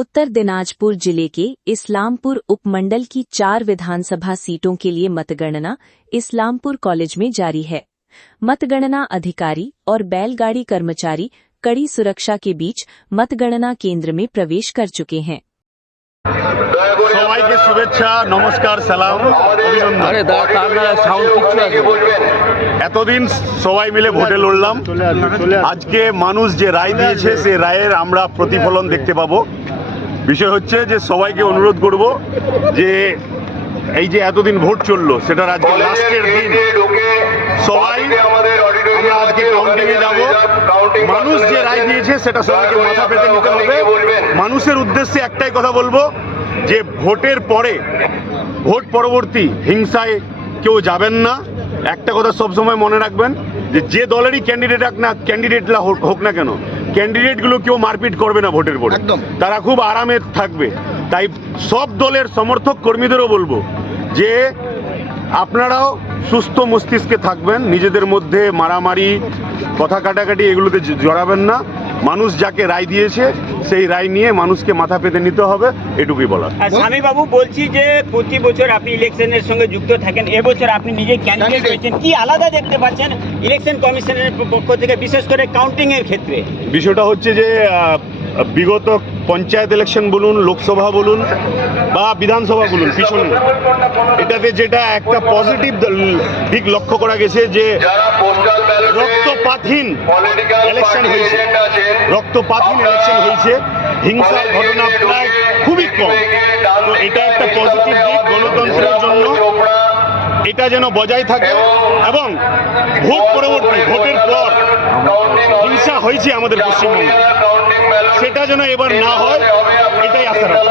उत्तर दिनाजपुर जिले के इस्लामपुर उपमंडल की 4 विधानसभा सीटों के लिए मतगणना इस्लामपुर कॉलेज में जारी है। मतगणना अधिकारी और बैलगाड़ी कर्मचारी कड़ी सुरक्षा के बीच मतगणना केंद्र में प्रवेश कर चुके हैं। সবাইকে শুভেচ্ছা, নমস্কার, সালাম, অভিনন্দন। এতদিন সবাই মিলে ভোটে লড়লাম। আজকে মানুষ যে রায় দিয়েছে সেই রায়ের আমরা প্রতিফলন দেখতে পাবো। বিষয় হচ্ছে যে সবাইকে অনুরোধ করব যে এই যে এতদিন ভোট চললো সেটার আজকে লাস্টের দিন, সবাই আমরা আজকে কাউন্টিংয়ে যাব। মানুষ যে রায় দিয়েছে সেটা সবাইকে মাথা পেতে নিতে হবে। মানুষের উদ্দেশ্যে একটাই কথা বলবো যে ভোটের পরে, ভোট পরবর্তী হিংসায় কেউ যাবেন না। একটা কথা সবসময় মনে রাখবেন যে দলেরই ক্যান্ডিডেটরা হোক না কেন, ক্যান্ডিডেটগুলো কেউ মারপিট করবে না ভোটের পরে, তারা খুব আরামে থাকবে। তাই সব দলের সমর্থক কর্মীদেরও বলবো যে আপনারাও সুস্থ মস্তিষ্কে থাকবেন, নিজেদের মধ্যে মারামারি, কথা কাটাকাটি এগুলোতে জড়াবেন না। মানুষ যাকে রায় দিয়েছে সেই রায় নিয়ে মানুষকে মাথা পেতে নিতে হবে, এটুকুই বলার। স্বামী বাবু, বলছি যে প্রতি বছর আপনি ইলেকশনের সঙ্গে যুক্ত থাকেন, এবছর আপনি নিজে ক্যান্ডিডেট হয়েছেন, কি আলাদা দেখতে পাচ্ছেন ইলেকশন কমিশনের পক্ষ থেকে, বিশেষ করে কাউন্টিং এর ক্ষেত্রে? বিষয়টা হচ্ছে যে বিগত পঞ্চায়েত ইলেকশন বলুন, লোকসভা বলুন বা বিধানসভা বলুন, পিছনে এটাতে যেটা একটা পজিটিভ দিক লক্ষ্য করা গেছে যে রক্তপাতহীন ইলেকশন হয়েছে, হিংসার ঘটনা প্রায় খুবই কম। তো এটা একটা পজিটিভ দিক গণতন্ত্রের জন্য, এটা যেন বজায় থাকে। এবং ভোট পরবর্তী, ভোটের পর হিংসা হয়েছে আমাদের পশ্চিমবঙ্গে, সেটা যেন এবার না হয়, এটাই আশা রাখি।